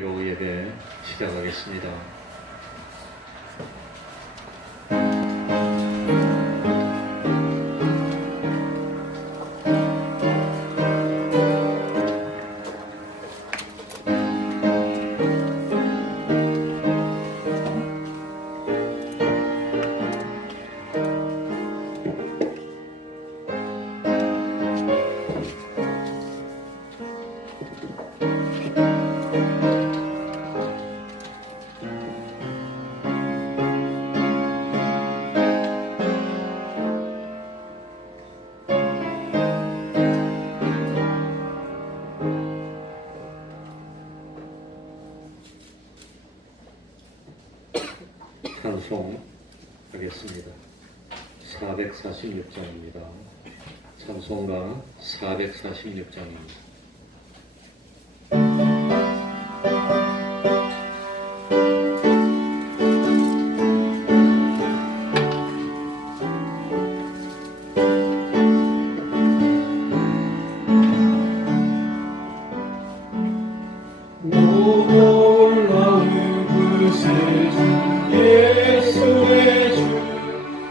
로 예배 시작하겠습니다. 찬송하겠습니다. 446장입니다. 찬송가 446장입니다.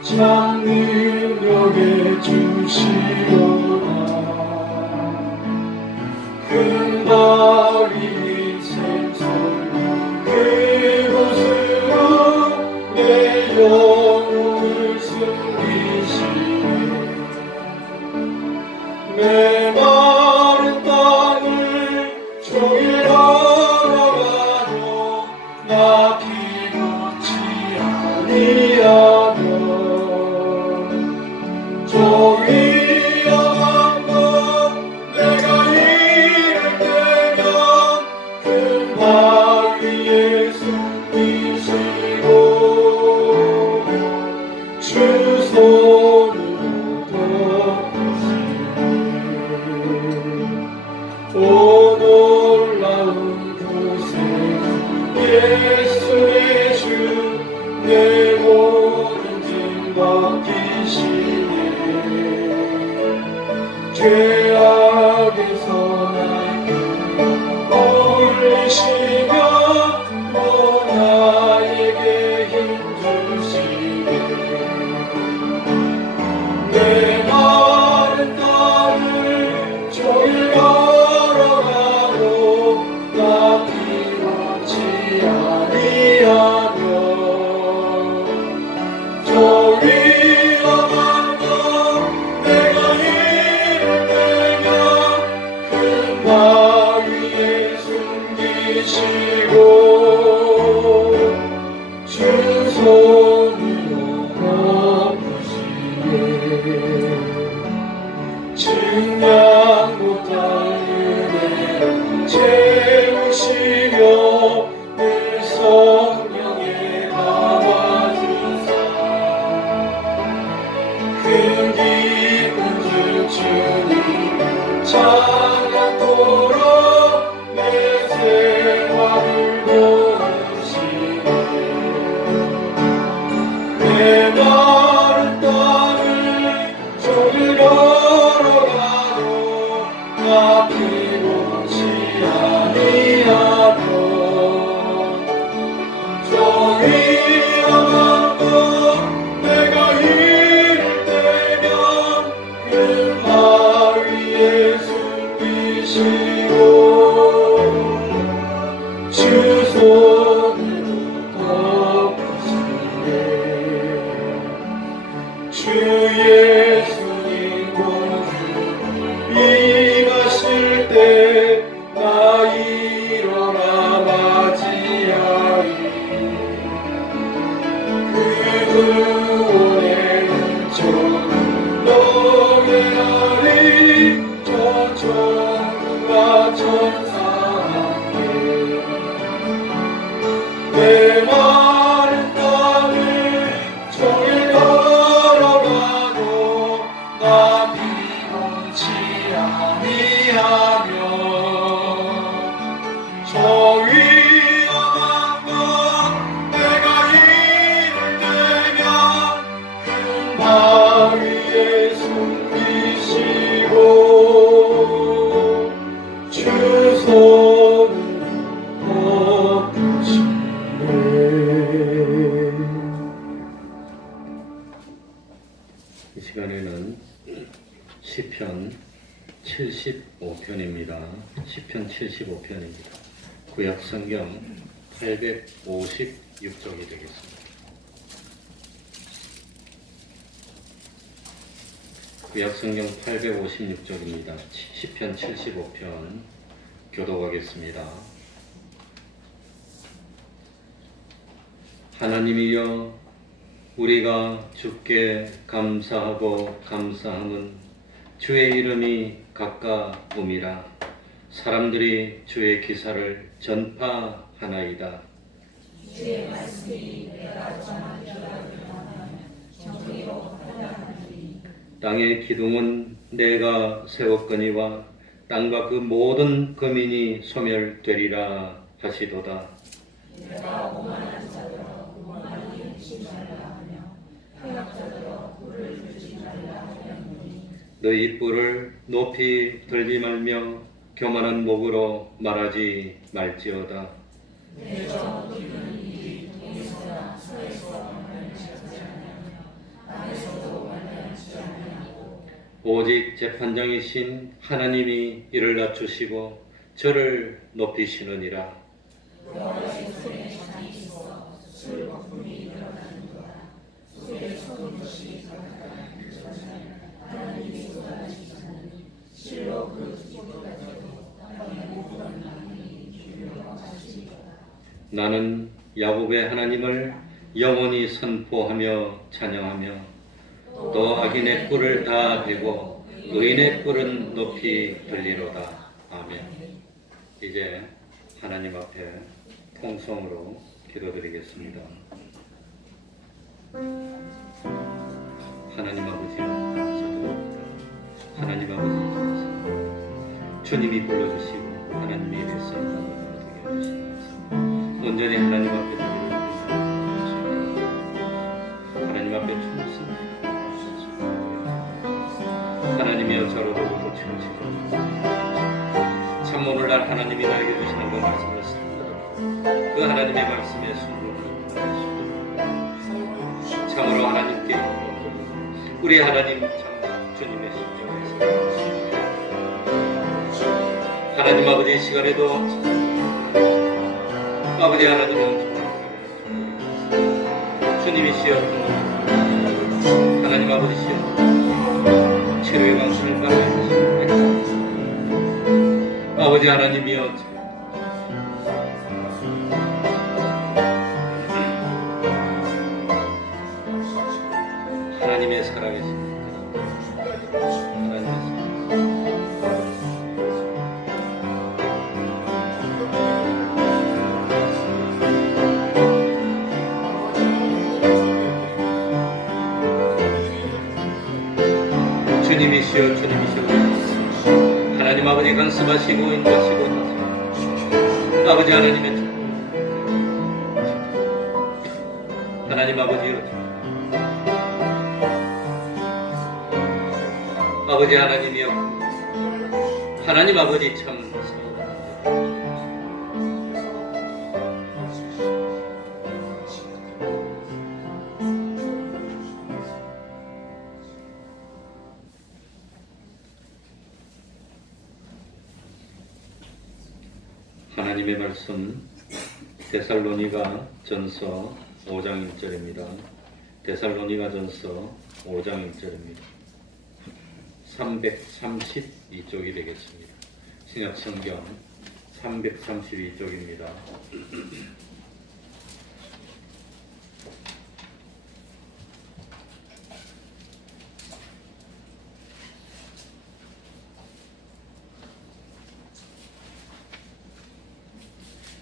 참 능력의 주시로다. 큰 바위 생선 그곳으로 내 영혼을 숨기시네. 메마른 땅을 종일 걸어가도 나 피곤치 아니하며 위험한 것 내가 이를 때면 큰 바위에 숨기시고 주 손으로 덮으시네. 오 놀라운 곳에 예수의 주 내 모든 짐 벗기시네. 죄악에서 날 올리시며 또 나에게 힘 주시네. 내 마른 땅을 종일 걸어가도 나 피곤치 아니하며 저 위험한 것 내가 바위에 숨기시고 주 손으로 덮으시네. 증량 못할 은혜로 채우시며 늘 성령에 감아주사 큰 기쁜 주 주님 찬양토록 내 생활을 도우시네. 내 마른 땅을 종일 걸어가도 나 피곤치 아니하며 저 위험한 것 내가 이를 때면 큰 바위에 숨기시고 주 손으로 덮으시네. 주 예수님 공주 임하실 때 나 일어나 맞이하리. 그 구원의 은총을 노래하리. 천천과 천사 함께 시간에는 시편 75편입니다. 시편 75편입니다. 구약성경 856쪽이 되겠습니다. 구약성경 856쪽입니다. 시편 75편 교독하겠습니다. 하나님이여, 우리가 주께 감사하고 감사함은 주의 이름이 가까움이라. 사람들이 주의 기사를 전파하나이다. 주의 말씀이 내가 정한 기락을 하며 정의로 활약하리니. 땅의 기둥은 내가 세웠거니와 땅과 그 모든 거민이 소멸되리라 하시도다. 내가 오만한 자들어 오만히 행치 말라 하며 패역자들어 꿀을 주지 말라 하였노니. 너희 뿔을 높이 들지 말며 교만한 목으로 말하지 말지어다. 내 정 깊은 일이 동에서나 서에서 말하지 아니하며 땅에서도 말하지 아니하고. 오직 재판장이신 하나님이 이를 낮추시고 저를 높이시느니라. 너의 손에 잔이 있어 술 거품이 일어나는도다. 술에 sos 것이 가득한 전에 하나님이 쏟아지시니 실로 그 기도까지도 땅의 모든 만민이 주여 하시리라. 나는 야곱의 하나님을 영원히 선포하며 찬양하며 또 악인의 뿔을 다 베고 의인의 뿔은 높이 들리로다. 아멘. 이제 하나님 앞에 통성으로 기도드리겠습니다. 하나님 아버지 감사드립니다. 하나님 아버지 감사합니다. 주님이 불러주시고 하나님이 이랬어 되게 하시옵소서. 온전히 하나님 앞에 드리는 하나님 앞에 충성하옵소서. 하나님이여, 저로도 고쳐주시고 참 오늘날 하나님이 나에게 주시는 그 말씀을 듣고 그 하나님의 말씀에 순종하는 참으로 하나님께 우리 하나님 참 주님의 심정에서 하나님 아버지 시간에도 아버지 하나님은 주님이시여 하나님 아버지시여 치료의 방식을 받아주시옵소서. 아버지 하나님이여, 하나님의 살아계신 하나님의 주님이시여, 주님이시여, 하나님 아버지 간섭하시고 인도하시고 아버지 하나님의 하나님 아버지여, 아버지 하나님이여, 하나님 아버지 참 하나님의 말씀 데살로니가 전서 5장 1절입니다. 데살로니가 전서 5장 1절입니다. 332쪽이 되겠습니다. 신약성경 332쪽입니다.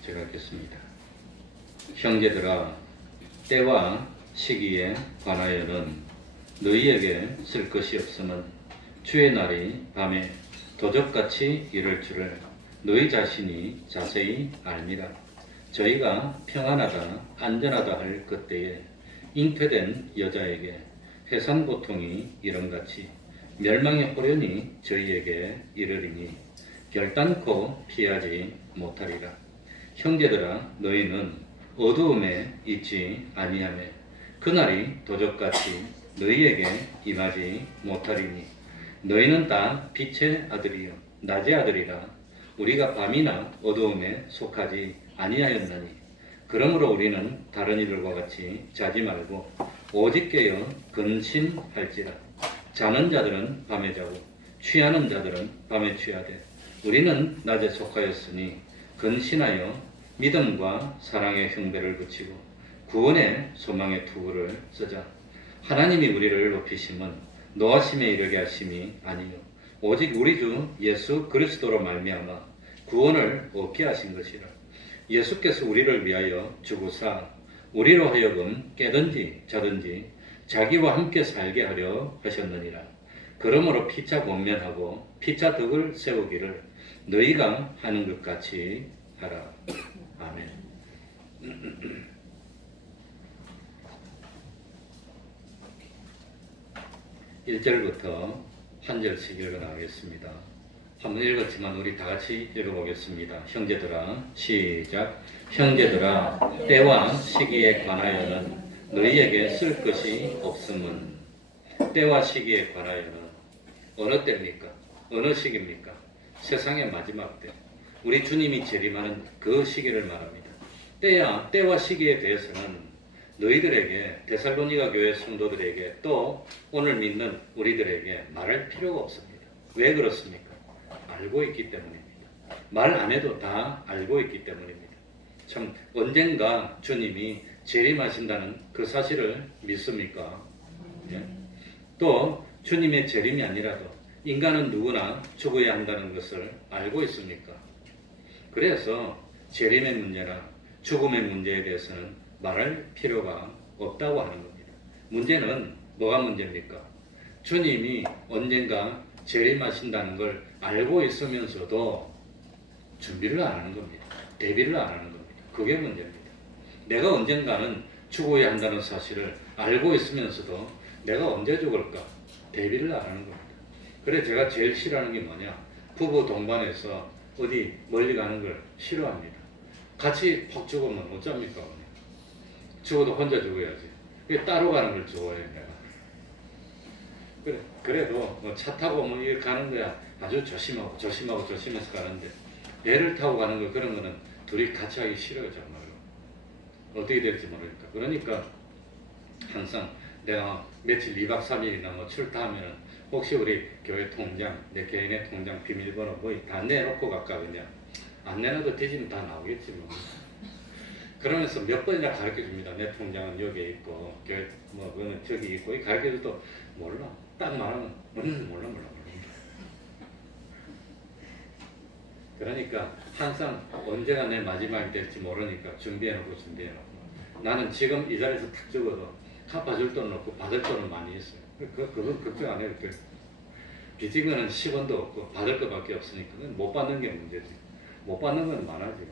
제가 읽겠습니다. 형제들아, 때와 시기에 관하여는 너희에게 쓸 것이 없으면 주의 날이 밤에 도적같이 이를 줄을 너희 자신이 자세히 알미라. 저희가 평안하다 안전하다 할 그때에 잉태된 여자에게 해산 고통이 이런같이 멸망의 호련이 저희에게 이르리니 결단코 피하지 못하리라. 형제들아, 너희는 어두움에 있지 아니하며 그날이 도적같이 너희에게 임하지 못하리니 너희는 다 빛의 아들이요 낮의 아들이라 우리가 밤이나 어두움에 속하지 아니하였나니 그러므로 우리는 다른 이들과 같이 자지 말고 오직 깨어 근신할지라. 자는 자들은 밤에 자고 취하는 자들은 밤에 취하되 우리는 낮에 속하였으니 근신하여 믿음과 사랑의 흉배를 붙이고 구원의 소망의 투구를 쓰자. 하나님이 우리를 높이심은 노하심에 이르게 하심이 아니요 오직 우리 주 예수 그리스도로 말미암아 구원을 얻게 하신 것이라. 예수께서 우리를 위하여 죽으사 우리로 하여금 깨든지 자든지 자기와 함께 살게 하려 하셨느니라. 그러므로 피차 권면하고 피차 덕을 세우기를 너희가 하는 것 같이 하라. 아멘. 1절부터 한 절씩 읽어 나가겠습니다. 한번 읽었지만 우리 다 같이 읽어보겠습니다. 형제들아, 시작. 형제들아, 때와 시기에 관하여는 너희에게 쓸 것이 없음은. 때와 시기에 관하여는 어느 때입니까? 어느 시기입니까? 세상의 마지막 때. 우리 주님이 재림하는 그 시기를 말합니다. 때와 시기에 대해서는 너희들에게, 데살로니가 교회 성도들에게, 또 오늘 믿는 우리들에게 말할 필요가 없습니다. 왜 그렇습니까? 알고 있기 때문입니다. 말 안 해도 다 알고 있기 때문입니다. 참 언젠가 주님이 재림하신다는 그 사실을 믿습니까? 예? 또 주님의 재림이 아니라도 인간은 누구나 죽어야 한다는 것을 알고 있습니까? 그래서 재림의 문제나 죽음의 문제에 대해서는 말할 필요가 없다고 하는 겁니다. 문제는 뭐가 문제입니까? 주님이 언젠가 재림하신다는 걸 알고 있으면서도 준비를 안 하는 겁니다. 대비를 안 하는 겁니다. 그게 문제입니다. 내가 언젠가는 죽어야 한다는 사실을 알고 있으면서도 내가 언제 죽을까? 대비를 안 하는 겁니다. 그래 제가 제일 싫어하는 게 뭐냐? 부부 동반해서 어디 멀리 가는 걸 싫어합니다. 같이 퍽 죽으면 어쩝니까? 죽어도 혼자 죽어야지. 따로 가는 걸 좋아해요, 내가. 그래도 뭐 차 타고 뭐 이렇게 가는 거야. 아주 조심해서 가는데, 배를 타고 가는 거, 그런 거는 둘이 같이 하기 싫어요, 정말로. 어떻게 될지 모르니까. 그러니까 항상 내가 며칠 2박 3일이나 뭐 출타하면은 혹시 우리 교회 통장, 내 개인의 통장 비밀번호 뭐 다 내놓고 갈까 그냥. 안 내놔도 뒤지면 다 나오겠지 뭐. 그러면서 몇 번이나 가르쳐 줍니다. 내 통장은 여기에 있고, 교회 뭐 그거는 저기 있고, 가르쳐 줘도 몰라. 딱 말하면 몰라. 그러니까 항상 언제가 내 마지막이 될지 모르니까 준비해놓고. 나는 지금 이 자리에서 탁 죽어도 갚아줄 돈은 없고 받을 돈은 많이 있어요. 그건 걱정 안 해요. 빚진 거는 10원도 없고 받을 것밖에 없으니까 못 받는 게 문제지. 못 받는 건 많아지고.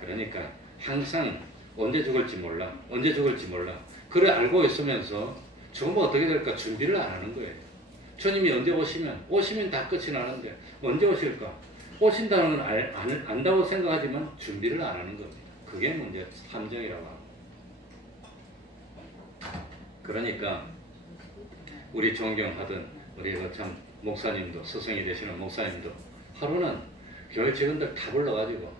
그러니까 항상 언제 죽을지 몰라. 그래 알고 있으면서 죽으면 어떻게 될까 준비를 안 하는 거예요. 주님이 언제 오시면 다 끝이 나는데 언제 오실까? 오신다는 건 안다고 생각하지만 준비를 안 하는 겁니다. 그게 문제 함정이라고 합니다. 그러니까 우리 존경하던 우리 참 목사님도, 스승이 되시는 목사님도 하루는 교회 직원들 다 불러가지고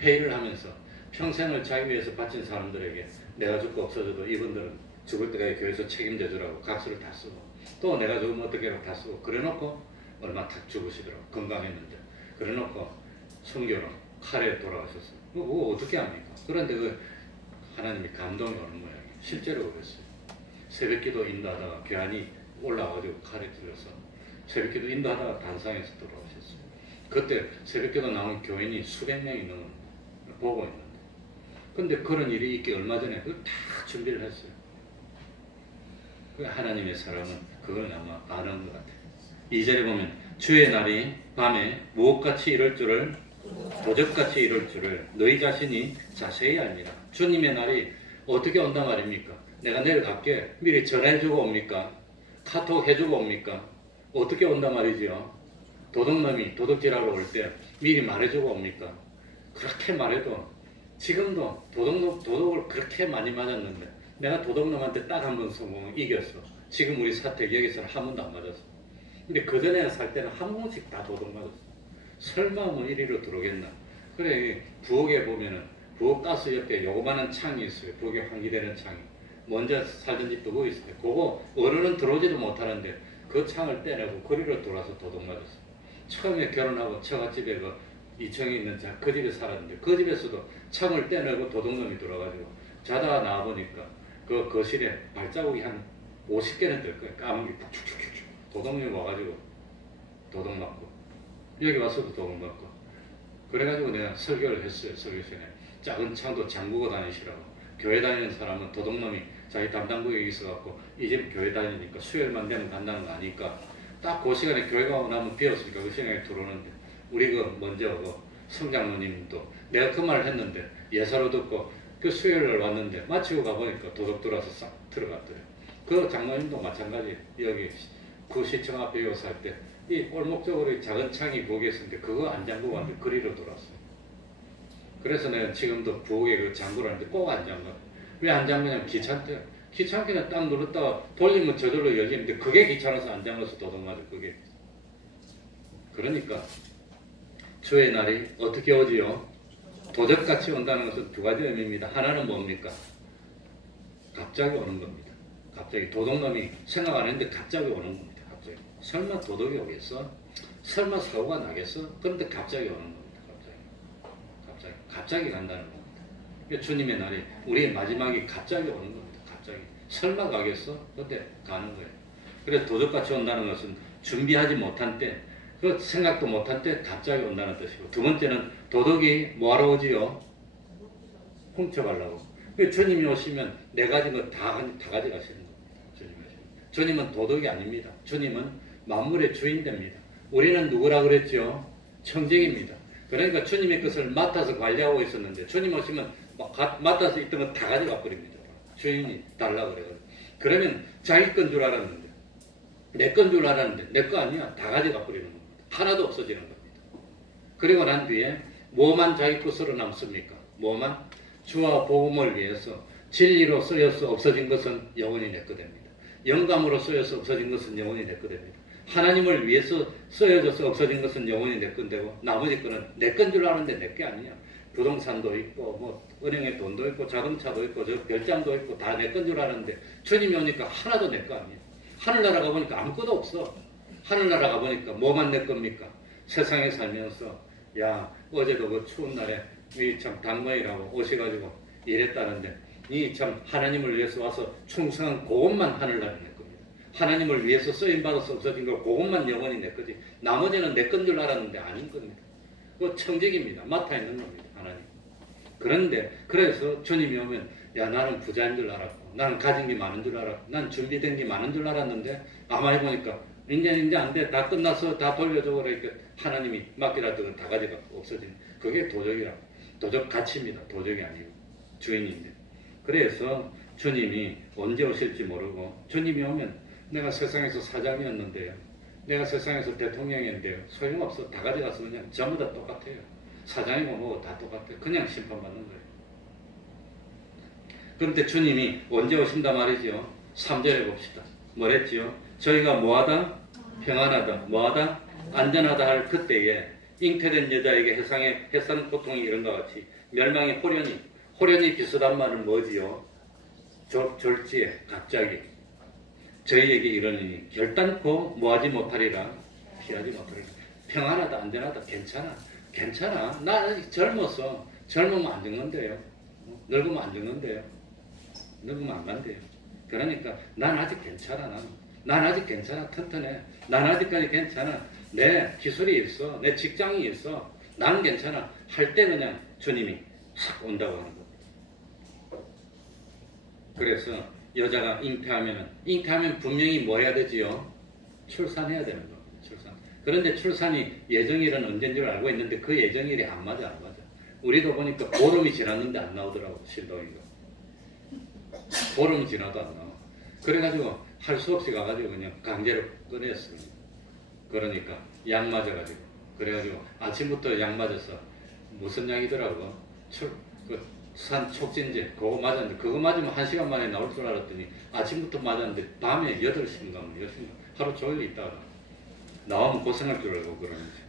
회의를 하면서 평생을 자기 위해서 바친 사람들에게 내가 죽고 없어져도 이분들은 죽을 때까지 교회에서 책임져 주라고 각서를 다 쓰고, 또 내가 죽으면 어떻게 하라고 다 쓰고, 그래놓고 얼마 탁 죽으시더라고. 건강했는데. 그래놓고 순교로 칼에 돌아가셨어요. 그거 어떻게 합니까? 그런데 그 하나님이 감동이 오는 모양이에요. 실제로 그랬어요. 새벽기도 인도하다가 괴한이 올라와가지고 칼에 찔러서 새벽기도 인도하다가 단상에서 돌아오셨어요. 그때 새벽기도 나온 교인이 수백 명이 넘는 보고 있는데, 근데 그런 일이 있기 얼마 전에 그걸 다 준비를 했어요. 그 하나님의 사람은 그걸 아마 아는 것 같아요. 2절에 보면 주의 날이 밤에 무엇같이 이럴 줄을, 도적같이 이럴 줄을 너희 자신이 자세히 알미라. 주님의 날이 어떻게 온단 말입니까? 내가 내일 갈게 미리 전해주고 옵니까? 카톡 해주고 옵니까? 어떻게 온단 말이지요? 도둑놈이 도둑질하러 올 때 미리 말해주고 옵니까? 그렇게 말해도 지금도 도둑을 그렇게 많이 맞았는데 내가 도둑놈한테 딱 한 번 성공 이겼어. 지금 우리 사택 여기서는 한 번도 안 맞았어. 근데 그전에 살 때는 한 번씩 다 도둑 맞았어. 설마 뭐 이리로 들어오겠나. 그래, 부엌에 보면은 부엌 가스 옆에 요거만한 창이 있어요. 부엌에 환기되는 창이. 먼저 살던 집도 그거 있어요. 그거 어른은 들어오지도 못하는데 그 창을 떼내고 거리로 돌아서 도둑 맞았어. 처음에 결혼하고 처갓집에 그 2층에 있는 그 집에 살았는데 그 집에서도 창을 떼내고 도둑놈이 들어가지고 자다가 나와보니까 그 거실에 발자국이 한 50개는 될 거예요. 까만 게 축축축축. 도둑놈이 와가지고 도둑 맞고 여기 와서도 도둑 맞고 그래가지고 내가 설교를 했어요. 설교 시간에 작은 창도 잠그고 다니시라고. 교회 다니는 사람은 도둑놈이 자기 담당구역에 있어갖고 이 집 교회 다니니까 수요일만 되면 간다는 거 아니까 딱 그 시간에 교회 가고 나면 비었으니까 그 시간에 들어오는데 우리 그 먼저 그 성장로님도 내가 그 말을 했는데 예사로 듣고 그 수요일날 왔는데 마치고 가보니까 도둑 들어와서 싹 들어갔더래요. 그 장로님도 마찬가지. 여기 구시청 앞에 요 살 때 이 골목적으로 작은 창이 부엌에 있었는데 그거 안 잠그고 왔는데 그리로 돌았어요. 그래서 내가 지금도 부엌에 그 잠그를 하는데 꼭 안 잠가. 왜 안 잠그냐면 귀찮대. 귀찮게는 딱 눌렀다가 돌리면 저절로 열리는데 그게 귀찮아서 안 잠가서 도둑 맞아. 그게. 그러니까 주의 날이 어떻게 오지요? 도적같이 온다는 것은 두 가지 의미입니다. 하나는 뭡니까? 갑자기 오는 겁니다. 갑자기 도둑놈이 생각 안 했는데 갑자기 오는 겁니다. 갑자기. 설마 도둑이 오겠어? 설마 사고가 나겠어? 그런데 갑자기 오는 겁니다. 갑자기 간다는 겁니다. 그러니까 주님의 날이 우리의 마지막이 갑자기 오는 겁니다. 갑자기. 설마 가겠어? 근데 가는 거예요. 그래서 도둑같이 온다는 것은 준비하지 못한 때, 그 생각도 못한 때 갑자기 온다는 뜻이고, 두 번째는 도둑이 뭐하러 오지요? 훔쳐가려고. 주님이 오시면 네 가지 거 다 가져가시는 겁니다. 주님이 오시면. 주님은 도둑이 아닙니다. 주님은 만물의 주인 됩니다. 우리는 누구라 그랬죠? 청직입니다. 그러니까 주님의 것을 맡아서 관리하고 있었는데 주님 오시면 맡아서 있던 건 다 가져가 버립니다. 주인이 달라고 그래요. 그러면 자기 건 줄 알았는데 내 건 줄 알았는데 내 거 아니야. 다 가져가 버리는 겁니다. 하나도 없어지는 겁니다. 그리고 난 뒤에 뭐만 자기 것으로 남습니까? 뭐만? 주와 복음을 위해서 진리로 쓰여서 없어진 것은 영원히 내 거 됩니다. 영감으로 쓰여서 없어진 것은 영원히 내 거 됩니다. 하나님을 위해서 쓰여져서 없어진 것은 영원히 내 건데고 나머지 거는 내 건 줄 아는데 내 게 아니야. 부동산도 있고 뭐 은행에 돈도 있고 자동차도 있고 저 별장도 있고 다 내 건 줄 아는데 주님이 오니까 하나도 내 거 아니야. 하늘나라 가보니까 아무것도 없어. 하늘나라 가보니까 뭐만 내 겁니까? 세상에 살면서 야 어제도 그 추운 날에 이 참 당마이라고 오셔가지고 일했다는데 이 참 하나님을 위해서 와서 충성한 그것만 하늘나라 내 겁니다. 하나님을 위해서 쓰임받아서 없어진 거 그것만 영원히 내 거지. 나머지는 내 건 줄 알았는데 아닌 겁니다. 그 청직입니다. 맡아 있는 겁니다. 하나님. 그런데 그래서 주님이 오면 야 나는 부자인 줄 알았고 나는 가진 게 많은 줄 알았고 난 준비된 게 많은 줄 알았는데 아마 해보니까 이제 안 돼. 다 끝났어. 다 돌려줘. 그러니까 하나님이 맡기라도 다 가져가고 없어지는 그게 도적이라고. 도적 가치입니다. 도적이 아니고 주인인데. 그래서 주님이 언제 오실지 모르고 주님이 오면 내가 세상에서 사장이었는데요. 내가 세상에서 대통령이었는데요. 소용없어. 다 가져가서 그냥 전부 다 똑같아요. 사장이고 뭐고 다 똑같아요. 그냥 심판받는 거예요. 그런데 주님이 언제 오신다 말이죠. 3절에 봅시다. 뭐랬지요? 저희가 뭐하다? 평안하다. 뭐하다? 안전하다 할 그때에 잉태된 여자에게 해상 고통이 이런 것 같이 멸망의 호련이 비슷한 말은 뭐지요? 졸지에 갑자기 저희에게 이러니 결단코 뭐하지 못하리라 피하지 못하리라. 평안하다 안전하다 괜찮아 나 아직 젊어서 젊으면 안 죽는데요. 늙으면 안 죽는데요. 늙으면 안 간대요. 그러니까 난 아직 괜찮아. 난 아직 괜찮아. 튼튼해. 난 아직까지 괜찮아. 내 기술이 있어. 내 직장이 있어. 난 괜찮아. 할 때 그냥 주님이 싹 온다고 하는 겁니다. 그래서 여자가 잉태하면 분명히 뭐 해야 되지요? 출산해야 되는 겁니다. 출산. 그런데 출산이 예정일은 언제인 줄 알고 있는데 그 예정일이 안 맞아. 우리도 보니까 보름이 지났는데 안 나오더라고. 신동이가. 보름이 지나도 안 나와. 그래가지고 할 수 없이 가가지고 그냥 강제로 꺼냈습니다. 그러니까 약 맞아가지고 그래가지고 아침부터 약 맞아서 무슨 약이더라고. 산 촉진제 그거 맞았는데 그거 맞으면 1시간 만에 나올 줄 알았더니 아침부터 맞았는데 밤에 8시인가 10시인가 하루 종일 있다가 나오면 고생할 줄 알고 그러는지.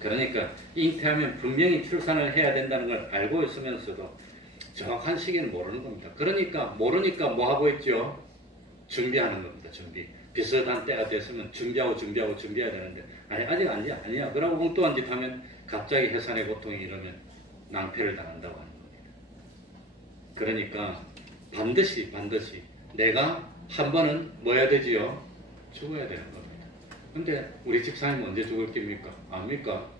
그러니까 잉태하면 분명히 출산을 해야 된다는 걸 알고 있으면서도 정확한 시기는 모르는 겁니다. 그러니까 모르니까 뭐 하고 있죠? 준비하는 겁니다. 준비. 비슷한 때가 됐으면 준비해야 되는데 아직 아니야. 그러고 엉뚱한 짓 하면 갑자기 해산의 고통이 이러면 낭패를 당한다고 하는 겁니다. 그러니까 반드시 내가 한 번은 뭐 해야 되지요? 죽어야 되는 겁니다. 근데 우리 집사님 언제 죽을 깁니까? 압니까?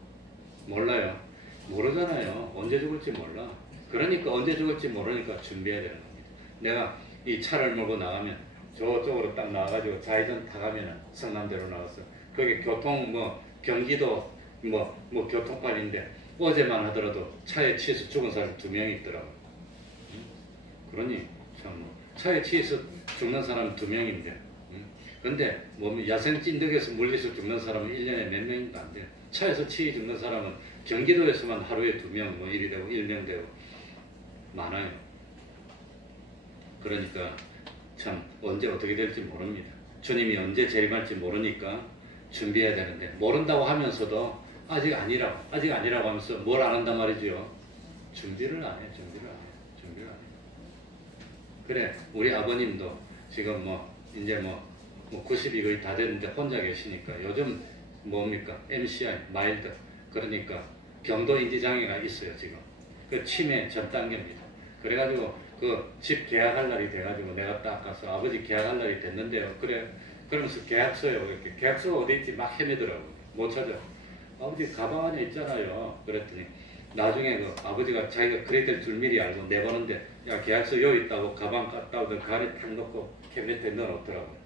몰라요. 모르잖아요. 언제 죽을지 몰라. 그러니까 언제 죽을지 모르니까 준비해야 되는 겁니다. 내가 이 차를 몰고 나가면 저쪽으로 딱 나와가지고 좌회전 타가면은 성남대로 나와서 거기 교통 경기도 교통판인데 어제만 하더라도 차에 치여서 죽은 사람 2명이 있더라고요. 그러니 참 차에 치여서 죽는 사람 2명인데 근데 야생 찐득에서 물려서 죽는 사람은 1년에 몇 명인가 안 돼요. 차에서 치여 죽는 사람은 경기도에서만 하루에 2명, 1이 되고 1명 되고 많아요. 그러니까 참 언제 어떻게 될지 모릅니다. 주님이 언제 재림할지 모르니까 준비해야 되는데 모른다고 하면서도 아직 아니라고 하면서 뭘 안 한단 말이죠. 준비를 안 해. 그래 우리 아버님도 지금 이제 90이 거의 다 됐는데 혼자 계시니까 요즘 뭡니까? MCI, 마일드. 그러니까 경도인지장애가 있어요, 지금. 그 치매 전 단계입니다. 그래가지고 그 집 계약할 날이 돼가지고 내가 딱 가서 아버지 계약할 날이 됐는데요. 그래. 그러면서 계약서요. 이렇게. 계약서가 어디 있지? 막 헤매더라고요. 못 찾아. 아버지 가방 안에 있잖아요. 그랬더니 나중에 그 아버지가 자기가 그래야 될 줄 미리 알고 내보는데 야 계약서 여기 있다고 가방 갖다 오던 그 안에 탁 넣고 캐비넷에 넣어놓더라고요.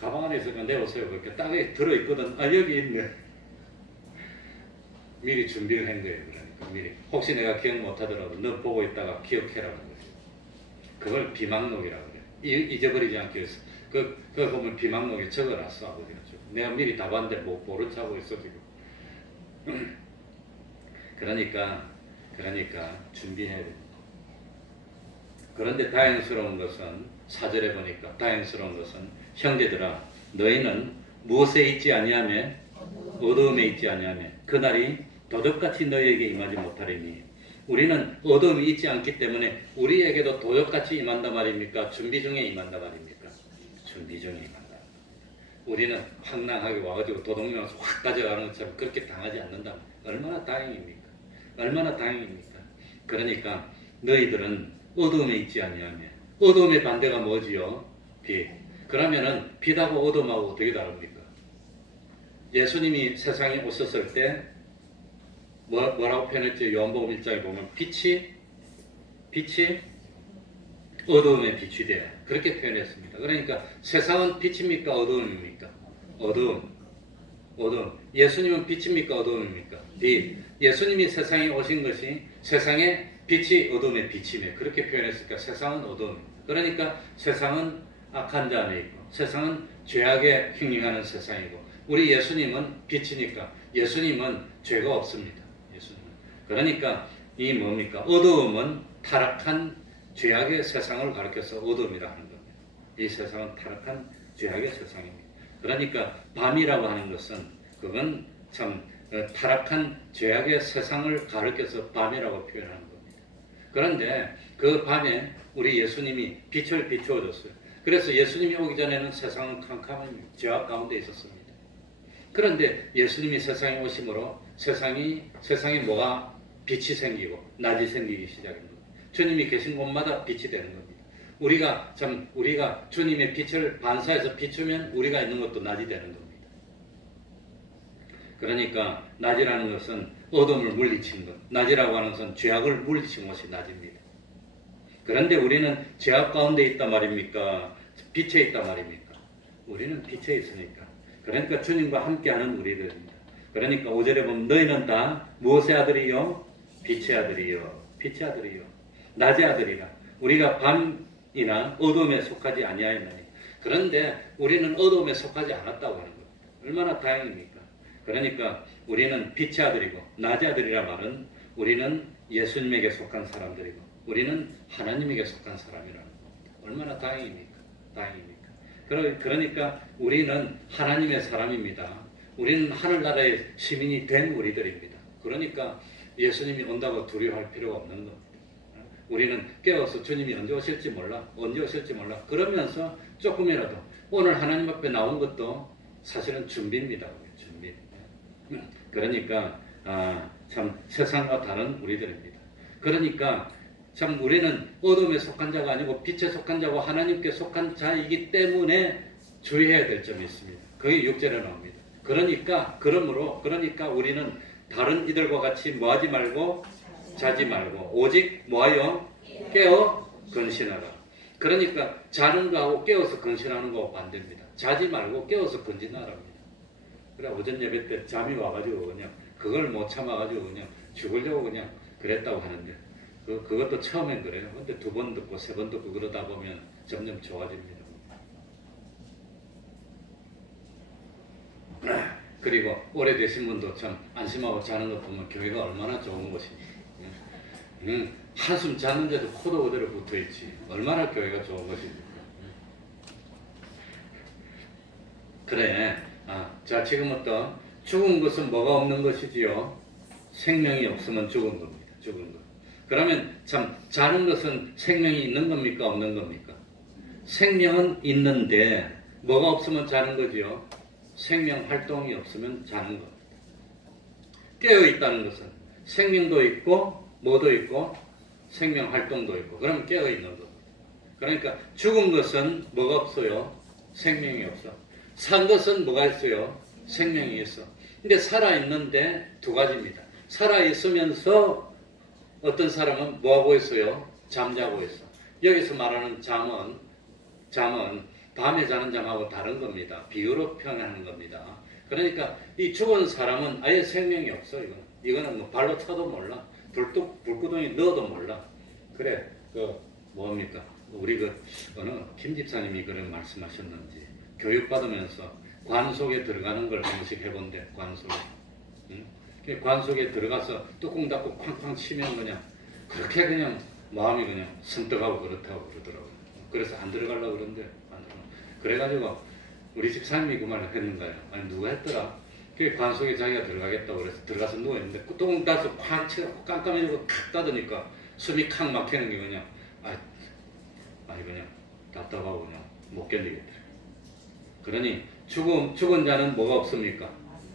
가방 안에 있으니까 내오세요. 그렇게 땅에 들어있거든. 아 여기 있네. 미리 준비를 한 거예요. 그러니까 미리 혹시 내가 기억 못하더라도 너 보고 있다가 기억해라는 거예요. 그걸 비망록이라고 그래요. 잊어버리지 않기 위해서. 그거 보면 비망록에 적어놨어 아버지가. 내가 미리 다 봤는데 모른 척 하고 있어 지금. 그러니까 준비해야 됩니다. 그런데 다행스러운 것은 4절에 보니까 다행스러운 것은 형제들아 너희는 무엇에 있지 아니하며 어두움에 있지 아니하며 그날이 도적같이 너희에게 임하지 못하리니 우리는 어두움이 있지 않기 때문에 우리에게도 도적같이 임한다 말입니까? 준비 중에 임한다 말입니까? 준비 중에 임한다. 우리는 황당하게 와가지고 도둑놈에서 확 가져가는 것처럼 그렇게 당하지 않는다. 얼마나 다행입니까? 얼마나 다행입니까? 그러니까 너희들은 어두움에 있지 아니하며 어두움의 반대가 뭐지요? 빛. 그러면은 빛하고 어둠하고 어떻게 다릅니까? 예수님이 세상에 오셨을 때 뭐라고 표현했죠? 요한복음 1장에 보면 빛이 어두움에 빛이 돼요. 그렇게 표현했습니다. 그러니까 세상은 빛입니까? 어두움입니까? 어두움. 예수님은 빛입니까? 어두움입니까? 빛. 예수님이 세상에 오신 것이 세상에 빛이 어둠의 빛이며 그렇게 표현했으니까 세상은 어두움입니다. 그러니까 세상은 악한 자 안에 있고 세상은 죄악에 흉흉하는 세상이고 우리 예수님은 빛이니까 예수님은 죄가 없습니다. 예수님은. 그러니까 이 뭡니까? 어두움은 타락한 죄악의 세상을 가리켜서 어둠이라 하는 겁니다. 이 세상은 타락한 죄악의 세상입니다. 그러니까 밤이라고 하는 것은 그건 참 타락한 죄악의 세상을 가리켜서 밤이라고 표현하는 겁니다. 그런데 그 밤에 우리 예수님이 빛을 비추어줬어요. 그래서 예수님이 오기 전에는 세상은 캄캄한 죄악 가운데 있었습니다. 그런데 예수님이 세상에 오심으로 세상에 뭐가 빛이 생기고 낮이 생기기 시작한 겁니다. 주님이 계신 곳마다 빛이 되는 겁니다. 우리가 주님의 빛을 반사해서 비추면 우리가 있는 것도 낮이 되는 겁니다. 그러니까 낮이라는 것은 어둠을 물리친 것, 낮이라고 하는 것은 죄악을 물리친 것이 낮입니다. 그런데 우리는 죄악 가운데 있단 말입니까? 빛에 있단 말입니까? 우리는 빛에 있으니까. 그러니까 주님과 함께하는 우리들입니다. 그러니까 5절에 보면 너희는 다 무엇의 아들이요? 빛의 아들이요. 빛의 아들이요. 낮의 아들이라. 우리가 밤이나 어둠에 속하지 아니하였나니. 그런데 우리는 어둠에 속하지 않았다고 하는 거예요. 얼마나 다행입니까? 그러니까 우리는 빛의 아들이고 낮의 아들이라 말은 우리는 예수님에게 속한 사람들이고 우리는 하나님에게 속한 사람이라는 겁니다. 얼마나 다행입니까? 다행입니까? 그러니까 우리는 하나님의 사람입니다. 우리는 하늘나라의 시민이 된 우리들입니다. 그러니까 예수님이 온다고 두려워할 필요가 없는 겁니다. 우리는 깨어서 주님이 언제 오실지 몰라, 언제 오실지 몰라. 그러면서 조금이라도 오늘 하나님 앞에 나온 것도 사실은 준비입니다. 준비. 그러니까 참 세상과 다른 우리들입니다. 그러니까 참 우리는 어둠에 속한 자가 아니고 빛에 속한 자고 하나님께 속한 자이기 때문에 주의해야 될 점이 있습니다. 그게 6절에 나옵니다. 그러니까 우리는 다른 이들과 같이 뭐하지 말고 자지 말고 오직 뭐하여 깨어 근신하라. 그러니까 자는 거하고 깨어서 근신하는 거하고 반대입니다. 자지 말고 깨어서 근신하랍니다. 그래 오전 예배 때 잠이 와가지고 그냥 그걸 못 참아가지고 그냥 죽으려고 그냥 그랬다고 하는데 그것도 처음엔 그래요. 근데 2번 듣고 3번 듣고 그러다 보면 점점 좋아집니다. 그리고 오래되신 분도 참 안심하고 자는 것 보면 교회가 얼마나 좋은 것입니까? 한숨 잤는데도 코도 그대로 붙어있지. 얼마나 교회가 좋은 것입니까? 그래. 자, 지금부터 죽은 것은 뭐가 없는 것이지요? 생명이 없으면 죽은 겁니다. 죽은 것. 그러면 참 자는 것은 생명이 있는 겁니까? 없는 겁니까? 생명은 있는데 뭐가 없으면 자는 거지요? 생명 활동이 없으면 자는 겁니다. 깨어있다는 것은 생명도 있고 뭐도 있고 생명 활동도 있고 그러면 깨어있는 겁니다. 그러니까 죽은 것은 뭐가 없어요? 생명이 없어. 산 것은 뭐가 있어요? 생명이 있어. 근데 살아있는데 2가지입니다. 살아있으면서 어떤 사람은 뭐하고 있어요? 잠자고 있어. 여기서 말하는 잠은 밤에 자는 잠하고 다른 겁니다. 비유로 표현하는 겁니다. 그러니까 이 죽은 사람은 아예 생명이 없어. 이거는 뭐 발로 차도 몰라. 불구덩이 넣어도 몰라. 그래 뭡니까? 우리 어느 김 집사님이 그런 말씀하셨는지 교육받으면서 관 속에 들어가는 걸 한 번씩 해본대. 관 속에. 관 속에 들어가서 뚜껑 닫고 쾅쾅 치면 그냥 그렇게 그냥 마음이 그냥 선떡하고 그렇다고 그러더라고요. 그래서 안 들어가려고 그러는데 안 들어가. 그래가지고 우리 집사님이 그 말을 했는 거예요. 아니 누가 했더라? 그 관 속에 자기가 들어가겠다고 그래서 들어가서 누워있는데 뚜껑 닫아서 쾅 치고 깜깜해지고 탁 닫으니까 숨이 칵 막히는 게 그냥 아니 그냥 답답하고 그냥 못 견디겠더라. 그러니 죽은 자는 뭐가 없습니까?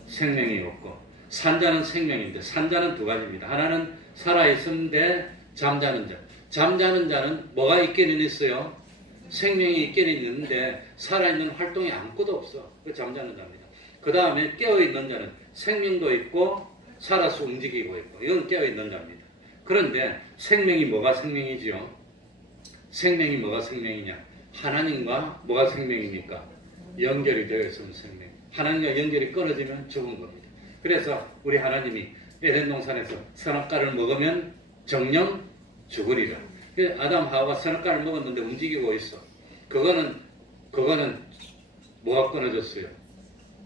생명이 없고 산 자는 생명인데 산 자는 2가지입니다. 하나는 살아있는데 잠자는 자. 잠자는 자는 뭐가 있기는 있어요? 생명이 있기는 있는데 살아있는 활동이 아무것도 없어. 그 잠자는 자입니다. 그 다음에 깨어있는 자는 생명도 있고 살아서 움직이고 있고 이건 깨어있는 자입니다. 그런데 생명이 뭐가 생명이지요? 생명이 뭐가 생명이냐? 하나님과 뭐가 생명입니까? 연결이 되어 있으면 생명. 하나님과 연결이 끊어지면 죽은 겁니다. 그래서 우리 하나님이 에덴 동산에서 선악과를 먹으면 정령 죽으리라. 아담 하와가 선악과를 먹었는데 움직이고 있어. 그거는 뭐가 끊어졌어요?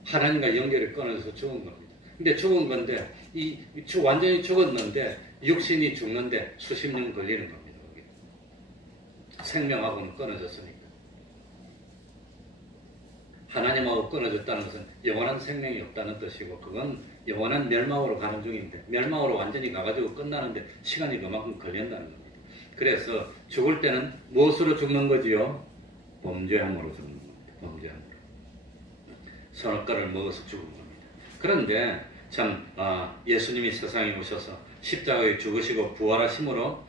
하나님과 연결이 끊어져서 죽은 겁니다. 근데 죽은 건데 완전히 죽었는데 육신이 죽는데 수십 년 걸리는 겁니다. 거기. 생명하고는 끊어졌으니까. 하나님하고 끊어졌다는 것은 영원한 생명이 없다는 뜻이고 그건 영원한 멸망으로 가는 중인데 멸망으로 완전히 가가지고 끝나는데 시간이 그만큼 걸린다는 겁니다. 그래서 죽을 때는 무엇으로 죽는 거지요? 범죄함으로 죽는 겁니다. 범죄함으로. 선악과를 먹어서 죽은 겁니다. 그런데 참 예수님이 세상에 오셔서 십자가에 죽으시고 부활하심으로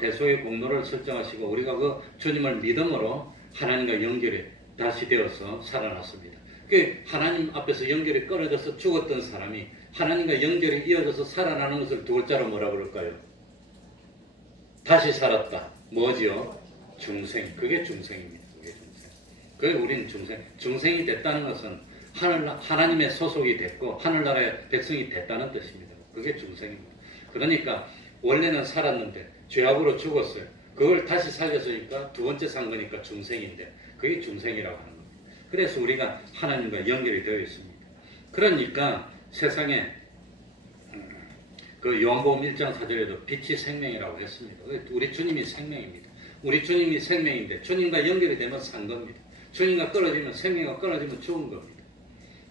대속의 공로를 설정하시고 우리가 그 주님을 믿음으로 하나님과 연결이 다시 되어서 살아났습니다. 그 하나님 앞에서 연결이 끊어져서 죽었던 사람이 하나님과 연결이 이어져서 살아나는 것을 2글자로 뭐라 그럴까요? 다시 살았다. 뭐지요? 중생. 그게 중생입니다. 그게 중생. 그게 우리는 중생. 중생이 됐다는 것은 하나님의 소속이 됐고 하늘나라의 백성이 됐다는 뜻입니다. 그게 중생입니다. 그러니까 원래는 살았는데 죄악으로 죽었어요. 그걸 다시 살렸으니까 2번째 산 거니까 중생인데 그게 중생이라고 하는 겁니다. 그래서 우리가 하나님과 연결이 되어 있습니다. 그러니까 세상에 그 요한복음 1장 4절에도 빛이 생명이라고 했습니다. 우리 주님이 생명입니다. 우리 주님이 생명인데 주님과 연결이 되면 산 겁니다. 주님과 끊어지면 생명과 끊어지면 죽은 겁니다.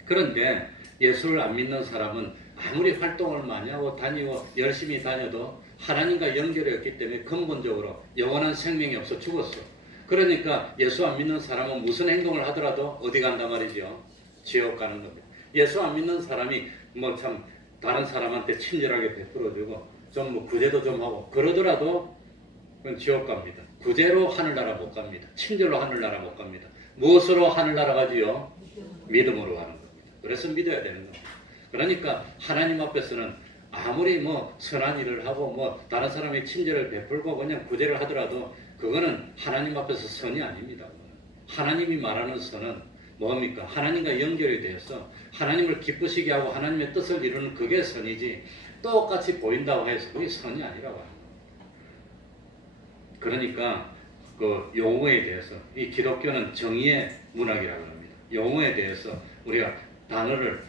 그런데 예수를 안 믿는 사람은 아무리 활동을 많이 하고 다니고 열심히 다녀도 하나님과 연결이 없기 때문에 근본적으로 영원한 생명이 없어 죽었어. 그러니까 예수 안 믿는 사람은 무슨 행동을 하더라도 어디 간단 말이죠? 지옥 가는 겁니다. 예수 안 믿는 사람이 뭐 참 다른 사람한테 친절하게 베풀어주고 좀 뭐 구제도 좀 하고 그러더라도 그건 지옥 갑니다. 구제로 하늘나라 못 갑니다. 친절로 하늘나라 못 갑니다. 무엇으로 하늘나라 가지요? 믿음으로 가는 겁니다. 그래서 믿어야 되는 겁니다. 그러니까 하나님 앞에서는 아무리 뭐 선한 일을 하고 뭐 다른 사람의 친절을 베풀고 그냥 구제를 하더라도 그거는 하나님 앞에서 선이 아닙니다. 하나님이 말하는 선은 뭡니까? 하나님과 연결이 되어서 하나님을 기쁘시게 하고 하나님의 뜻을 이루는 그게 선이지 똑같이 보인다고 해서 그게 선이 아니라고 합니다. 그러니까 그 용어에 대해서 이 기독교는 정의의 문학이라고 합니다. 용어에 대해서 우리가 단어를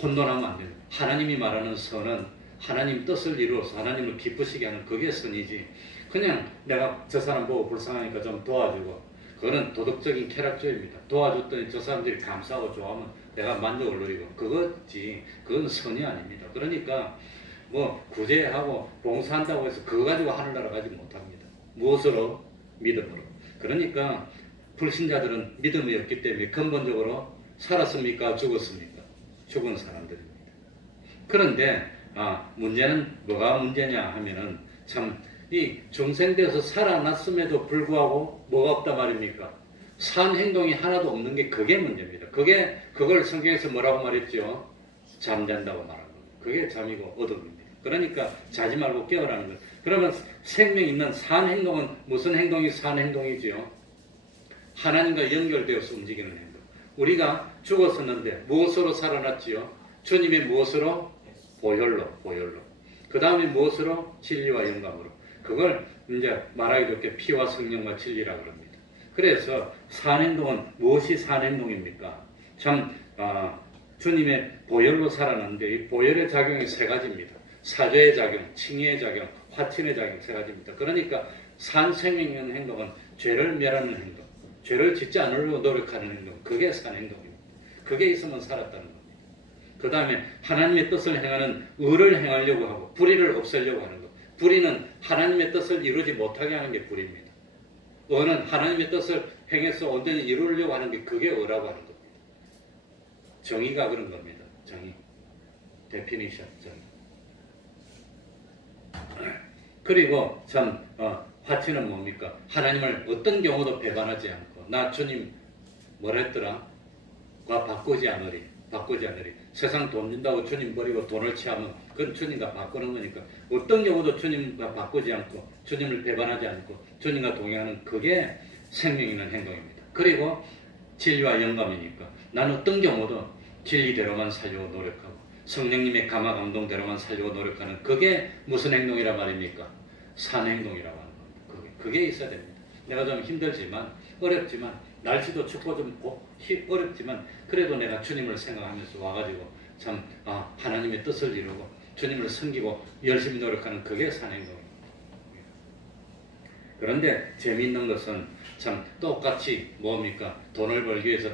혼돈하면 안 됩니다. 하나님이 말하는 선은 하나님 뜻을 이루어서 하나님을 기쁘시게 하는 그게 선이지 그냥 내가 저 사람 보고 불쌍하니까 좀 도와주고 그거는 도덕적인 쾌락주의입니다. 도와줬더니 저 사람들이 감사하고 좋아하면 내가 만족을 누리고 그거지 그건 선이 아닙니다. 그러니까 뭐 구제하고 봉사한다고 해서 그거 가지고 하늘나라 가지 못합니다. 무엇으로? 믿음으로. 그러니까 불신자들은 믿음이 없기 때문에 근본적으로 살았습니까? 죽었습니까? 죽은 사람들입니다. 그런데 문제는 뭐가 문제냐 하면은 참 이 중생되어서 살아났음에도 불구하고 뭐가 없단 말입니까? 산 행동이 하나도 없는 게 그게 문제입니다. 그걸 성경에서 뭐라고 말했죠? 잠잔다고 말하는 겁니다. 그게 잠이고 어둠입니다. 그러니까 자지 말고 깨어라는 거예요. 그러면 생명 있는 산 행동은 무슨 행동이 산 행동이지요? 하나님과 연결되어서 움직이는 행동. 우리가 죽었었는데 무엇으로 살아났지요? 주님의 무엇으로? 보혈로. 그 다음에 무엇으로? 진리와 영감으로. 그걸 이제 말하기 좋게 피와 성령과 진리라고 합니다. 그래서 산행동은 무엇이 산행동입니까? 참 주님의 보혈로 살아났는데 이 보혈의 작용이 세 가지입니다. 사죄의 작용, 칭의의 작용, 화친의 작용 세 가지입니다. 그러니까 산생명 있는 행동은 죄를 멸하는 행동, 죄를 짓지 않으려고 노력하는 행동, 그게 산행동입니다. 그게 있으면 살았다는 겁니다. 그 다음에 하나님의 뜻을 행하는 의를 행하려고 하고 불의를 없애려고 하는 것. 불의는 하나님의 뜻을 이루지 못하게 하는 게 불의입니다. 의는 하나님의 뜻을 행해서 온전히 이루려고 하는 게 그게 의라고 하는 겁니다. 정의가 그런 겁니다. 정의. 데피니션, 정의. 그리고 참 화치는 뭡니까? 하나님을 어떤 경우도 배반하지 않고 나 주님 뭐라 했더라? 과 바꾸지 않으리. 세상 돈 준다고 주님 버리고 돈을 취하면 그건 주님과 바꾸는 거니까 어떤 경우도 주님과 바꾸지 않고 주님을 배반하지 않고 주님과 동행하는 그게 생명 있는 행동입니다. 그리고 진리와 영감이니까 나는 어떤 경우도 진리대로만 살려고 노력하고 성령님의 감화 감동대로만 살려고 노력하는 그게 무슨 행동이란 말입니까? 산행동이라고 하는 겁니다. 그게 있어야 됩니다. 내가 좀 힘들지만 어렵지만 날씨도 춥고 좀 어렵지만 그래도 내가 주님을 생각하면서 와가지고 참 하나님의 뜻을 이루고 주님을 섬기고 열심히 노력하는 그게 산행동입니다. 그런데 재미있는 것은 참 똑같이 뭡니까? 돈을 벌기 위해서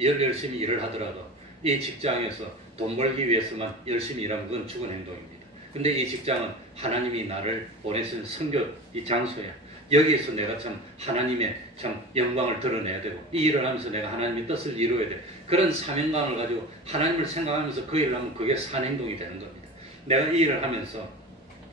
열심히 일을 하더라도 이 직장에서 돈 벌기 위해서만 열심히 일하면 그건 죽은 행동입니다. 근데 이 직장은 하나님이 나를 보내신 선교 이 장소야. 여기에서 내가 참 하나님의 참 영광을 드러내야 되고 이 일을 하면서 내가 하나님의 뜻을 이루어야 돼. 그런 사명감을 가지고 하나님을 생각하면서 그 일을 하면 그게 산행동이 되는 겁니다. 내가 이 일을 하면서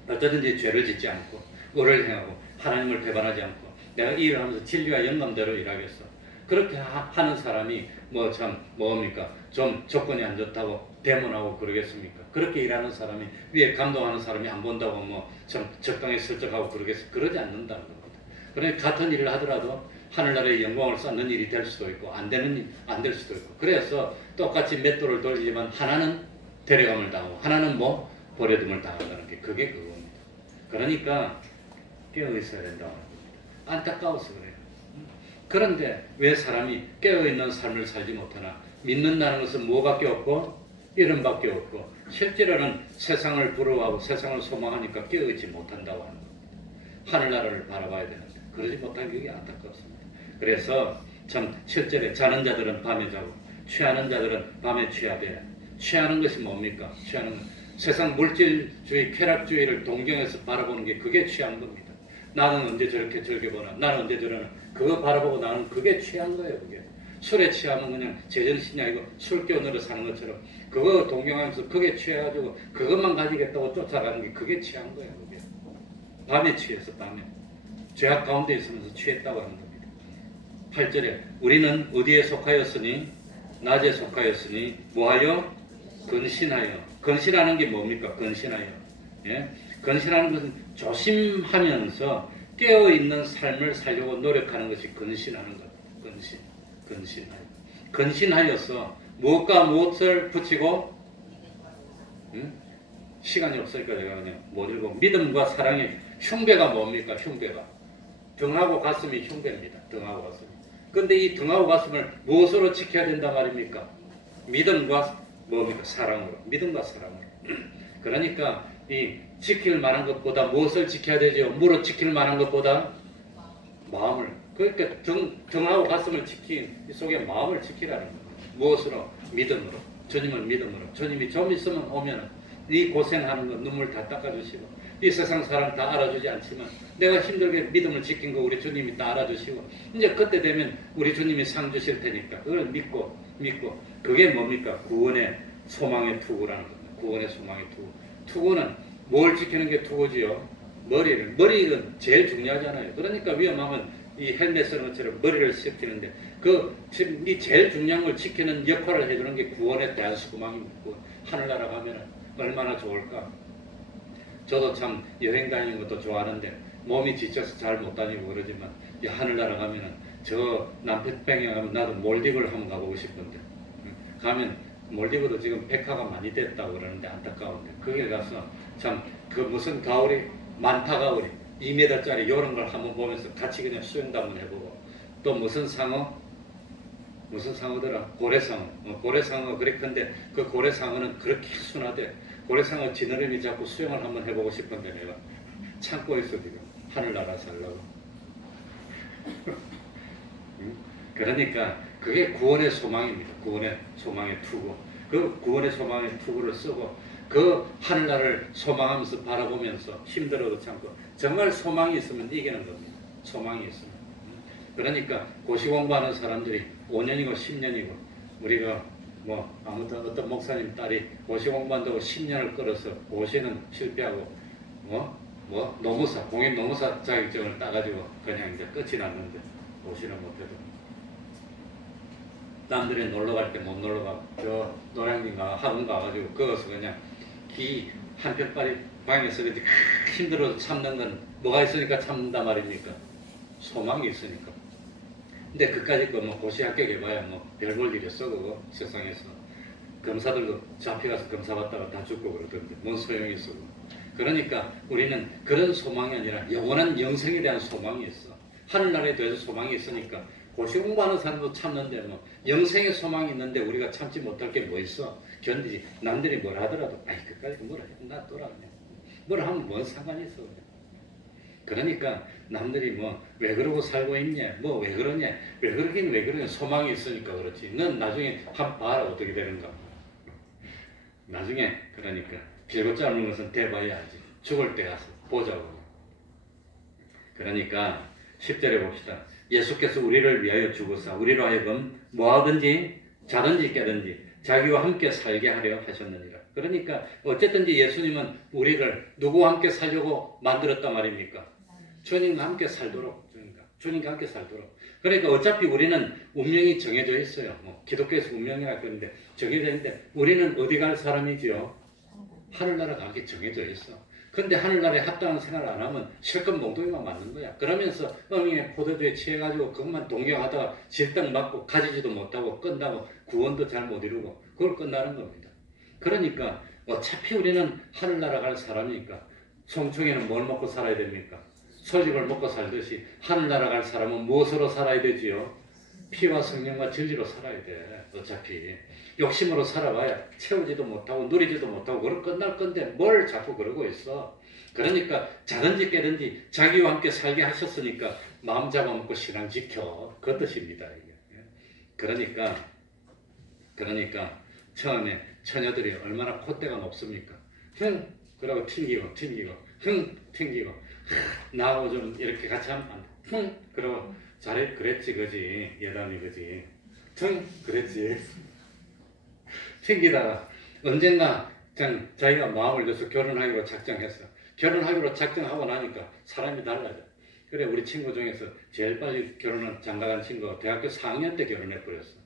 어쩌든지 죄를 짓지 않고 의를 행하고 하나님을 배반하지 않고 내가 이 일을 하면서 진리와 영감대로 일하겠어. 그렇게 하는 사람이 뭐 참 뭡니까? 좀 조건이 안 좋다고 대문하고 그러겠습니까? 그렇게 일하는 사람이 위에 감동하는 사람이 안 본다고 뭐 좀 적당히 설득하고 그러지 않는다는 겁니다. 그러니까 같은 일을 하더라도 하늘나라의 영광을 쌓는 일이 될 수도 있고 안 될 수도 있고 그래서 똑같이 맷돌을 돌리지만 하나는 데려감을 당하고 하나는 뭐 버려둠을 당한다는 게 그게 그겁니다. 그러니까 깨어있어야 된다고 합니다. 안타까워서 그래요. 그런데 왜 사람이 깨어있는 삶을 살지 못하나? 믿는다는 것은 뭐밖에 없고 이름밖에 없고 실제로는 세상을 부러워하고 세상을 소망하니까 깨어있지 못한다고 하는 겁니다. 하늘나라를 바라봐야 되는데 그러지 못한 게 안타깝습니다. 그래서 참 실제로 자는 자들은 밤에 자고 취하는 자들은 밤에 취하되 취하는 것이 뭡니까? 취하는 것. 세상 물질주의, 쾌락주의를 동경해서 바라보는 게 그게 취한 겁니다. 나는 언제 저렇게 즐겨보나? 나는 언제 저러나? 그거 바라보고 나는 그게 취한 거예요. 그게. 술에 취하면 그냥 제정신이 아니고 술기운으로 사는 것처럼 그거 동경하면서 그게 취해가지고 그것만 가지겠다고 쫓아가는 게 그게 취한 거예요. 그게. 밤에 취해서 밤에. 죄악 가운데 있으면서 취했다고 하는 겁니다. 8절에 우리는 어디에 속하였으니? 낮에 속하였으니 뭐하여? 근신하여. 근신하는 게 뭡니까? 근신하여. 예? 근신하는 것은 조심하면서 깨어있는 삶을 살려고 노력하는 것이 근신하는 것. 근신하여. 근신하여서 무엇과 무엇을 붙이고 시간이 없으니까 제가 그냥 못 읽고 믿음과 사랑의 흉배가 뭡니까? 흉배가 등하고 가슴이 흉배입니다. 등하고 가슴. 근데 이 등하고 가슴을 무엇으로 지켜야 된단 말입니까? 믿음과 뭡니까? 사랑으로. 믿음과 사랑으로. 그러니까 이 지킬 만한 것보다 무엇을 지켜야 되죠? 무엇을 지킬 만한 것보다 마음을. 그러니까 등하고 가슴을 지킨 이 속에 마음을 지키라는 거예요. 무엇으로? 믿음으로. 주님을 믿음으로. 주님이 좀 있으면 오면 이 고생하는 거 눈물 다 닦아주시고 이 세상 사람 다 알아주지 않지만 내가 힘들게 믿음을 지킨 거 우리 주님이 다 알아주시고 이제 그때 되면 우리 주님이 상 주실 테니까 그걸 믿고 그게 뭡니까? 구원의 소망의 투구라는 겁니다. 구원의 소망의 투구. 투구는 뭘 지키는 게 투구지요? 머리는 제일 중요하잖아요. 그러니까 위험하면 이 헬멧 쓰는 것처럼 머리를 지키는데 이 제일 중요한 걸 지키는 역할을 해주는 게 구원의 대한수구망입니다. 하늘나라 가면 얼마나 좋을까? 저도 참 여행 다니는 것도 좋아하는데 몸이 지쳐서 잘 못 다니고 그러지만 하늘나라 가면은 저 남태평양 가면 나도 몰디브를 한번 가보고 싶은데 가면 몰디브도 지금 백화가 많이 됐다고 그러는데 안타까운데 거기 가서 참 그 무슨 가오리 만타 가오리 2m짜리 이런 걸 한번 보면서 같이 그냥 수영도 한번 해보고 또 무슨 상어더라? 고래상어 그래 큰데 그 고래상어는 그렇게 순하대. 고래상어 지느러미 잡고 수영을 한번 해보고 싶은데 내가 참고 있어 지금 하늘나라 살라고. 그러니까 그게 구원의 소망입니다. 구원의 소망의 투구. 그 구원의 소망의 투구를 쓰고 그 하늘나라를 소망하면서 바라보면서 힘들어도 참고 정말 소망이 있으면 이기는 겁니다. 소망이 있으면. 그러니까 고시 공부하는 사람들이 5년이고 10년이고 우리가 뭐 아무튼 어떤 목사님 딸이 고시 공부한다고 10년을 끌어서 고시는 실패하고 노무사 공인 노무사 자격증을 따가지고 그냥 이제 끝이 났는데 고시는 못해도 남들이 놀러 갈 때 못 놀러 가고 저 노량진가 학원 가가지고 거기서 그냥 기 한 뼘발이 방에서 그렇게 힘들어서 참는 건 뭐가 있으니까 참는다 말입니까? 소망이 있으니까. 근데 그까짓 거 뭐 고시 합격해봐야 뭐 별 볼 일이 없어 그거 세상에서. 검사들도 잡혀가서 검사 받다가 다 죽고 그러던데 뭔 소용이 있어. 그러니까 우리는 그런 소망이 아니라 영원한 영생에 대한 소망이 있어. 하늘나라에 대해서 소망이 있으니까 고시 공부하는 사람도 참는데 뭐 영생의 소망이 있는데 우리가 참지 못할 게 뭐 있어. 견디지. 남들이 뭘 하더라도 아이 그까짓 뭐라 해. 나 또라 그냥. 뭐라 하면 뭔 상관이 있어. 그러니까 남들이 뭐 왜 그러고 살고 있냐, 뭐 왜 그러냐, 왜 그러긴 왜 그러냐, 소망이 있으니까 그렇지. 넌 나중에 한번 봐라 어떻게 되는가. 나중에 그러니까 길고 짧은 것은 대봐야 하지. 죽을 때 가서 보자고. 그러니까 10절에 봅시다. 예수께서 우리를 위하여 죽으사 우리로 하여금 뭐하든지 자든지 깨든지 자기와 함께 살게 하려 하셨느니라. 그러니까 어쨌든지 예수님은 우리를 누구와 함께 살려고 만들었단 말입니까? 주님과 함께 살도록. 주님과 함께 살도록. 그러니까 어차피 우리는 운명이 정해져 있어요. 뭐 기독교에서 운명이라 그러는데 정해져 있는데 우리는 어디 갈 사람이지요? 하늘나라 가기 정해져 있어. 근데 하늘나라에 합당한 생활을 안 하면 실컷 몽둥이만 맞는 거야. 그러면서 어미의 포도주에 취해가지고 그것만 동경하다가 질병 맞고 가지지도 못하고 끝나고 구원도 잘 못 이루고 그걸 끝나는 겁니다. 그러니까 어차피 우리는 하늘나라 갈 사람이니까 송충이는 뭘 먹고 살아야 됩니까? 소집을 먹고 살듯이 하늘나라 갈 사람은 무엇으로 살아야 되지요? 피와 성령과 진리로 살아야 돼. 어차피 욕심으로 살아봐야 채우지도 못하고 누리지도 못하고 그럼 끝날 건데 뭘 자꾸 그러고 있어. 그러니까 자든지 깨든지 자기와 함께 살게 하셨으니까 마음 잡아먹고 신앙 지켜. 그 뜻입니다. 이게. 그러니까 처음에 처녀들이 얼마나 콧대가 높습니까? 흥! 그러고 튕기고 튕기고 나하고 좀 이렇게 같이 하면 안 돼. 흥! 그러고 잘해 그랬지 그지 예담이 그지 퉁 그랬지 튕기다가 언젠가 자기가 마음을 줘서 결혼하기로 작정했어. 결혼하기로 작정하고 나니까 사람이 달라져. 그래 우리 친구 중에서 제일 빨리 결혼한 장가간 친구가 대학교 4학년 때 결혼해버렸어.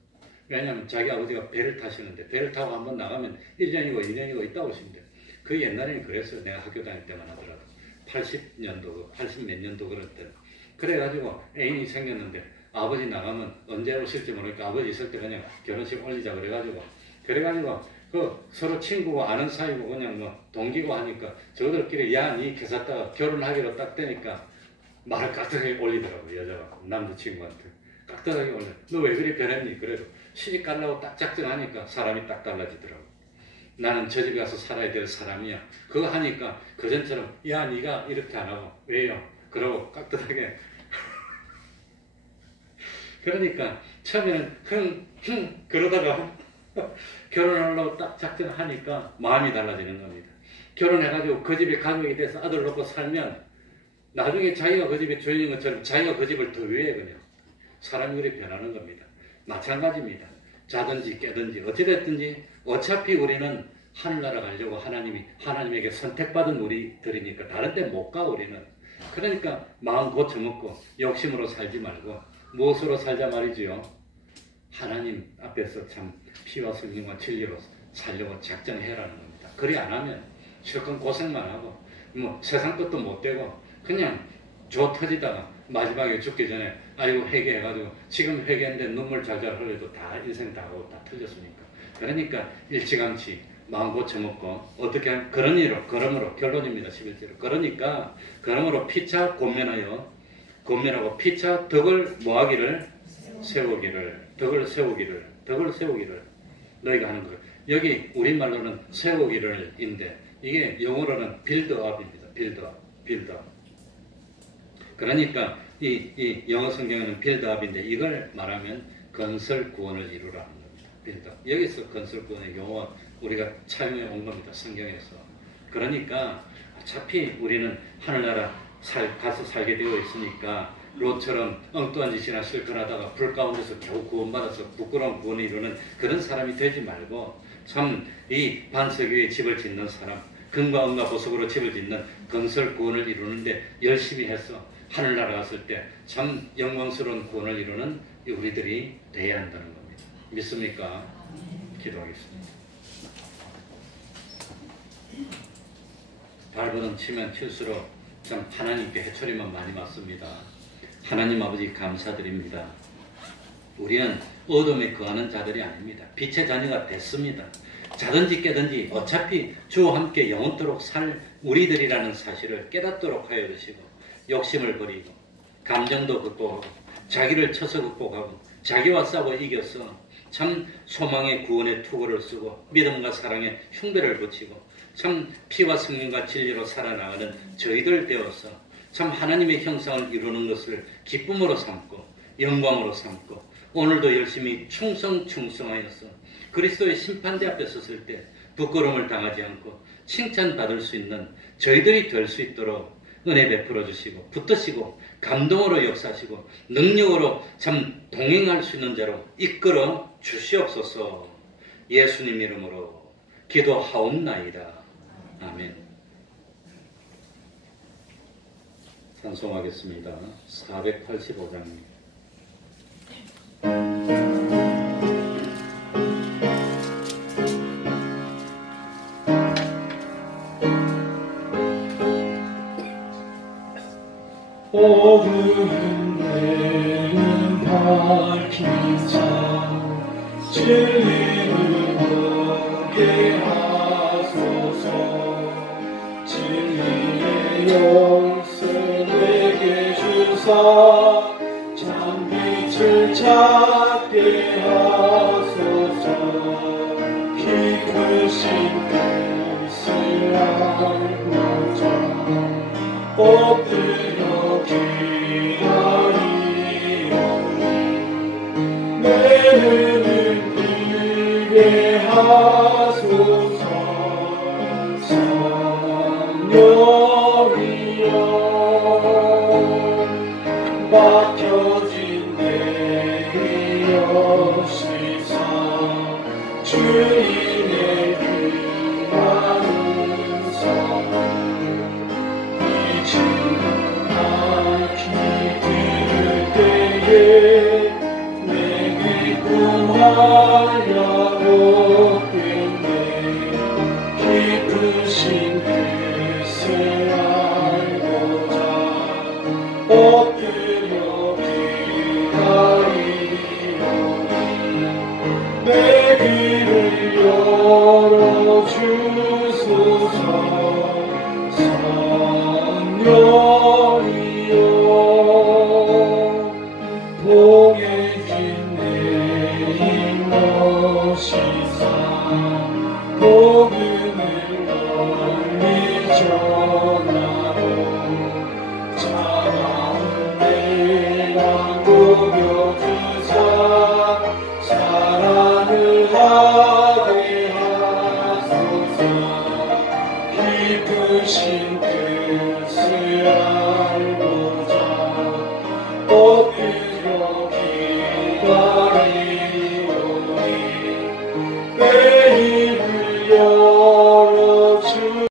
왜냐면 자기 아버지가 배를 타시는데 배를 타고 한번 나가면 1년이고 2년이고 있다 오신대. 그 옛날에는 그랬어요. 내가 학교 다닐 때만 하더라도 80년도 80 몇 년도 그럴 때. 그래가지고 애인이 생겼는데 아버지 나가면 언제 오실지 모르니까 아버지 있을 때 그냥 결혼식 올리자 그래가지고 그 서로 친구고 아는 사이고 그냥 뭐 동기고 하니까 저들끼리 야 니 계산다가 결혼하기로 딱 되니까 말을 깍듯하게 올리더라고. 여자가 남자친구한테 깍듯하게 올려. 너 왜 그리 변했니? 그래도 시집 가려고 딱 작정하니까 사람이 딱 달라지더라고. 나는 저 집에 가서 살아야 될 사람이야. 그거 하니까 그전처럼 야 니가 이렇게 안 하고 왜요? 그러고 깍듯하게 그러니까 처음에는 흥 그러다가 결혼하려고 딱 작정하니까 마음이 달라지는 겁니다. 결혼해가지고 그 집에 가족이 돼서 아들 놓고 살면 나중에 자기가 그 집에 주인인 것처럼 자기가 그 집을 더 위해 그냥 사람이 그렇게 변하는 겁니다. 마찬가지입니다. 자든지 깨든지 어찌됐든지 어차피 우리는 하늘나라 가려고 하나님에게 선택받은 우리들이니까 다른 데 못 가 우리는. 그러니까 마음 고쳐먹고 욕심으로 살지 말고 무엇으로 살자 말이지요. 하나님 앞에서 참 피와 성령과 진리로 살려고 작정해라는 겁니다. 그리 안 하면 실컷 고생만 하고 뭐 세상 것도 못 되고 그냥 조 터지다가 마지막에 죽기 전에 아이고 회개해가지고 지금 회개했는데 눈물 잘잘 흘려도 다 인생 다 하고 다 틀렸으니까. 그러니까 일찌감치 마음 고쳐먹고 어떻게 하면 그러므로 결론입니다. 11절은 그러므로 피차 권면하고 피차 덕을 뭐하기를 세우기를 덕을 세우기를 너희가 하는 거예요. 여기 우리말로는 세우기를인데 이게 영어로는 빌드업입니다. 빌드업. 그러니까 이 영어 성경에는 빌드업인데 이걸 말하면 건설 구원을 이루라는 겁니다. 빌드업. 여기서 건설 구원의 용어가 우리가 차용해 온 겁니다. 성경에서. 그러니까 어차피 우리는 하늘나라 가서 살게 되어 있으니까 롯처럼 엉뚱한 짓이나 실컷하다가 불 가운데서 겨우 구원받아서 부끄러운 구원을 이루는 그런 사람이 되지 말고 참 이 반석 위에 집을 짓는 사람, 금과 은과 보석으로 집을 짓는 건설 구원을 이루는데 열심히 해서 하늘나라 갔을 때 참 영광스러운 구원을 이루는 우리들이 돼야 한다는 겁니다. 믿습니까? 기도하겠습니다. 발버둥 치면 칠수록 참 하나님께 해초리만 많이 맞습니다. 하나님 아버지 감사드립니다. 우리는 어둠에 거하는 자들이 아닙니다. 빛의 자녀가 됐습니다. 자든지 깨든지 어차피 주와 함께 영원토록 살 우리들이라는 사실을 깨닫도록 하여 주시고 욕심을 버리고 감정도 극복하고 자기를 쳐서 극복하고 자기와 싸워 이겨서 참 소망의 구원의 투구를 쓰고 믿음과 사랑의 흉배를 붙이고 참 피와 성령과 진리로 살아나가는 저희들 되어서 참 하나님의 형상을 이루는 것을 기쁨으로 삼고 영광으로 삼고 오늘도 열심히 충성하여서 그리스도의 심판대 앞에 섰을 때 부끄러움을 당하지 않고 칭찬받을 수 있는 저희들이 될 수 있도록 은혜 베풀어 주시고 붙드시고 감동으로 역사하시고 능력으로 참 동행할 수 있는 자로 이끌어 주시옵소서. 예수님 이름으로 기도하옵나이다. 아멘. 찬송하겠습니다. 485장입니다. 어둠에는 밝히자 진리를 보게 하소서. 진리의 영생 내게 주사 참 빛을 찾 알고자 엎드려 기다리오니 내 눈을 뜨게 하소서. 성령이여 맡겨